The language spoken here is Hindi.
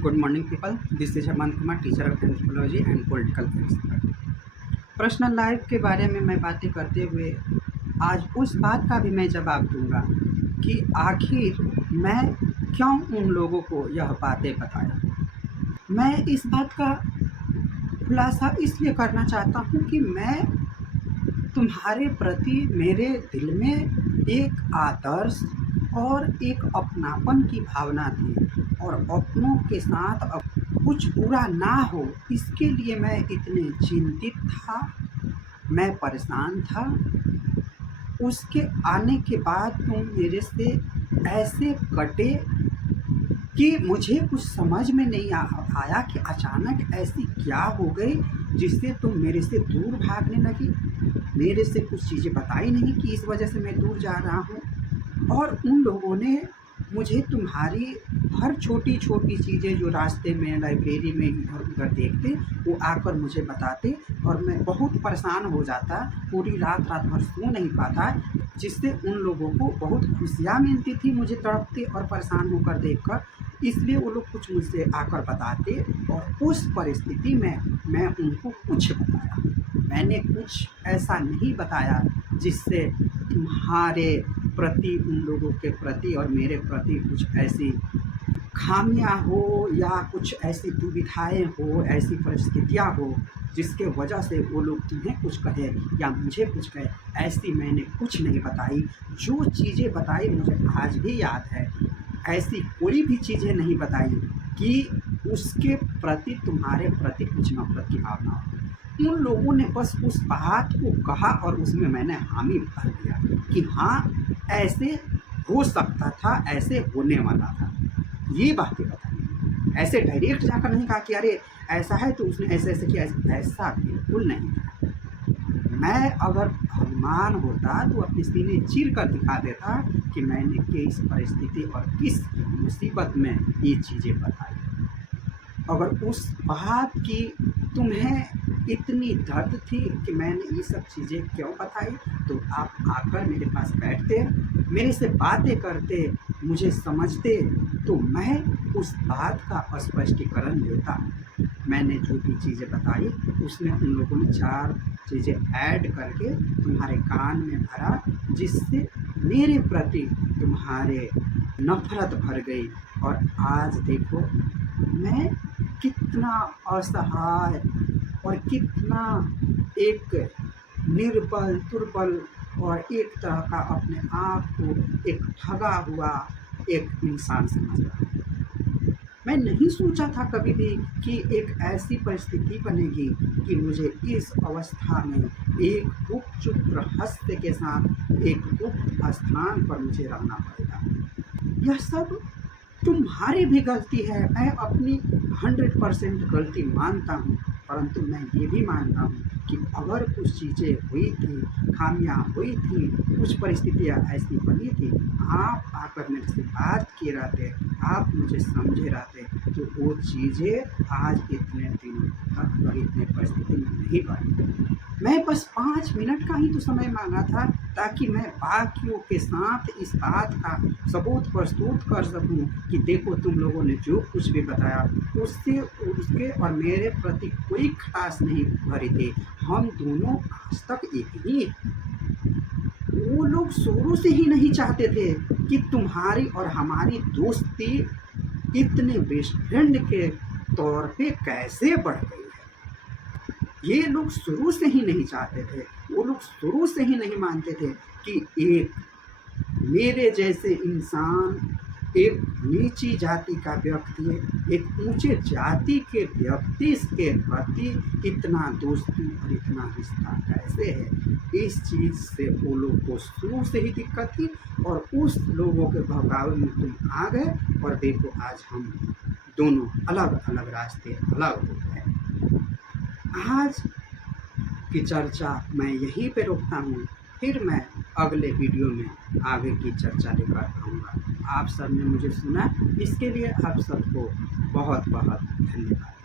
Good morning people, this is Hemant Kumar, teacher of anthropology and political science. Personal life के बारे में मैं बातें करते हुए आज उस बात का भी मैं जवाब दूंगा कि आखिर मैं क्यों उन लोगों को यह बातें बताया। मैं इस बात का खुलासा इसलिए करना चाहता हूँ कि मैं तुम्हारे प्रति मेरे दिल में एक आदर्श और एक अपनापन की भावना थी, और अपनों के साथ अब कुछ बुरा ना हो इसके लिए मैं इतने चिंतित था, मैं परेशान था। उसके आने के बाद तुम मेरे से ऐसे कटे कि मुझे कुछ समझ में नहीं आया कि अचानक ऐसी क्या हो गई जिससे तुम मेरे से दूर भागने लगी। मेरे से कुछ चीज़ें बताई नहीं कि इस वजह से मैं दूर जा रहा हूँ, और उन लोगों ने मुझे तुम्हारी हर छोटी छोटी चीज़ें जो रास्ते में लाइब्रेरी में इधर उधर देखते वो आकर मुझे बताते, और मैं बहुत परेशान हो जाता, पूरी रात भर सो नहीं पाता, जिससे उन लोगों को बहुत खुशियाँ मिलती थी मुझे तड़पते और परेशान होकर देखकर। इसलिए वो लोग कुछ मुझसे आकर बताते, और उस परिस्थिति में मैं उनको कुछ बताया। मैंने कुछ ऐसा नहीं बताया जिससे तुम्हारे प्रति, उन लोगों के प्रति और मेरे प्रति कुछ ऐसी खामियां हो या कुछ ऐसी दुविधाएं हो, ऐसी परिस्थितियां हो जिसके वजह से वो लोग तुम्हें कुछ कहे या मुझे कुछ कहे। ऐसी मैंने कुछ नहीं बताई। जो चीज़ें बताई मुझे आज भी याद है, ऐसी कोई भी चीज़ें नहीं बताई कि उसके प्रति तुम्हारे प्रति कुछ नफरत की भावना हो। उन लोगों ने बस उस बात को कहा और उसमें मैंने हामी भर दिया कि हाँ, ऐसे हो सकता था, ऐसे होने वाला था, ये बातें बताई। ऐसे डायरेक्ट जाकर नहीं कहा कि अरे ऐसा है तो उसने ऐसे ऐसे किया, ऐसा बिल्कुल नहीं था। मैं अगर भगवान होता तो अपने सीने चीर कर दिखा देता कि मैंने किस परिस्थिति और किस मुसीबत में ये चीज़ें बताई। अगर उस बात की तुम्हें इतनी दर्द थी कि मैंने ये सब चीज़ें क्यों बताई, तो आप आकर मेरे पास बैठते, मेरे से बातें करते, मुझे समझते, तो मैं उस बात का स्पष्टीकरण देता। मैंने जो भी चीज़ें बताई उसमें उन लोगों ने 4 चीज़ें ऐड करके तुम्हारे कान में भरा, जिससे मेरे प्रति तुम्हारे नफरत भर गई। और आज देखो मैं कितना असहाय और कितना एक निर्बल, दुर्बल और एक तरह का अपने आप को एक ठगा हुआ एक इंसान समझ रहा हूँ। मैं नहीं सोचा था कभी भी कि एक ऐसी परिस्थिति बनेगी कि मुझे इस अवस्था में एक गुप्त रहस्य के साथ एक गुप्त स्थान पर मुझे रहना पड़ेगा। यह सब तुम्हारी भी गलती है, मैं अपनी 100% गलती मानता हूँ, परंतु मैं ये भी मानता हूँ कि अगर कुछ चीज़ें हुई थी, खामियां हुई थी, कुछ परिस्थितियाँ ऐसी बनी थी, आप आकर मेरे से बात किए रहते, आप मुझे समझे रहते, तो वो चीज़ें आज इतने दिनों तक और इतने परिस्थिति में नहीं बनी। मैं बस 5 मिनट का ही तो समय मांगा था ताकि मैं बाकियों के साथ इस बात का सबूत प्रस्तुत कर सकूं कि देखो तुम लोगों ने जो कुछ भी बताया उससे उसके और मेरे प्रति कोई खटास नहीं भरी थी। हम दोनों आज तक एक ही हैं। वो लोग शुरू से ही नहीं चाहते थे कि तुम्हारी और हमारी दोस्ती इतने बेस्ट फ्रेंड के तौर पे कैसे बढ़ गई है। ये लोग शुरू से ही नहीं चाहते थे, वो लोग शुरू से ही नहीं मानते थे कि एक मेरे जैसे इंसान, एक नीची जाति का व्यक्ति, एक ऊंचे जाति के व्यक्ति के प्रति इतना दोस्ती और इतना रिश्ता कैसे है। इस चीज़ से वो लोग को शुरू से ही दिक्कत थी, और उस लोगों के बहकावे में तुम आ गए, और देखो आज हम दोनों अलग अलग रास्ते अलग हो गए। आज की चर्चा मैं यहीं पे रोकता हूँ, फिर मैं अगले वीडियो में आगे की चर्चा लेकर आऊँगा। आप सब ने मुझे सुना, इसके लिए आप सबको बहुत बहुत धन्यवाद।